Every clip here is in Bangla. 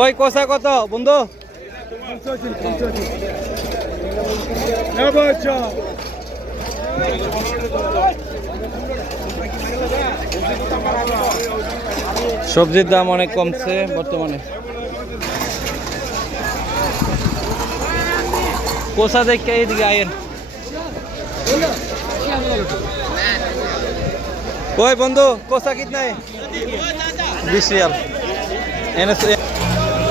ওই কোসা কত বন্ধু? সবজির দাম অনেক কমছে বর্তমানে। কোসা দেখে এইদিকে আয়েন। ওই বন্ধু কোসা কিতনা বিশ রিয়াল এনে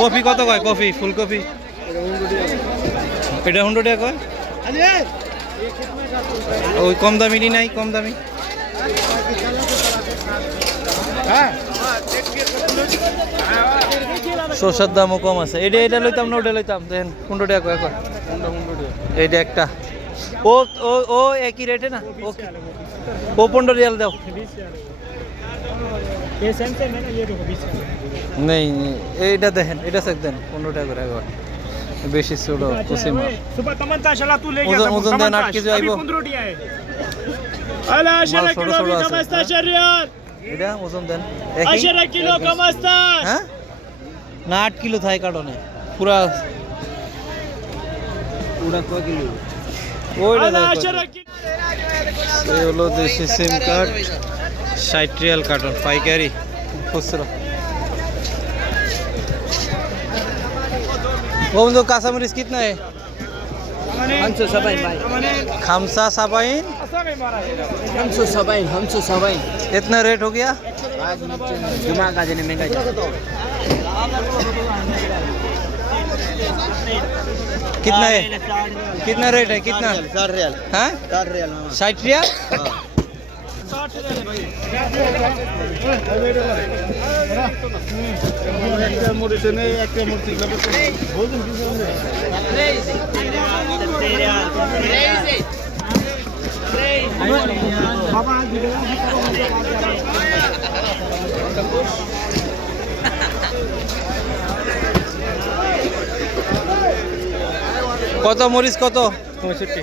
কফি কত কয়? কফি, ফুলকপি? এটা হুন্ডো টাকা কয়? ওই কম দামি নি নাই, কম দামি। শসার দামও কম আছে। এটা এটা লইতাম, না ওটা লইতাম? দেখেন পনেরো টাকা কয় কয় এইটা একটা। ও ও ও একই রেটে না ও ও পনেরো রিয়াল দাও নেই নেই, এইটা দেখেন এটা সেক দেন পনেরো টাকা করে একবার বেশি ছোট কুসি মাল सुबह तमन्ता चला तू ले उधर- गया उधर देना आठ केजी आइबो। पंद्रह है अला अशरा माल किलो छोड़ो, भी छोड़ो कमस्ता আছে। शरियार এটা ওজন দেন একই अशरा किलो कमस्ता হ্যাঁ না আট কিলো থাকে কার্টনে পুরা ওইটা अला দেখো। এই হলো দেশি সিম কার্ড ষাট রিয়াল কার্টন পাইকারি খুচরা है? खमसा सबाइन हमसो सबाइन हमसो सबाइन इतना रेट हो गया? दिमाग आ जाने महँगा कितना है? कितना रेट है? कितना? साठ रियाल हाँ? साठ रियाल हाँ। साठ रियाल? हाँ। বাবা একটা মরিচে নেই একটা মরিচে কত মরিচ কত পঁয়ষট্টি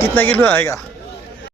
कितना किलो आएगा?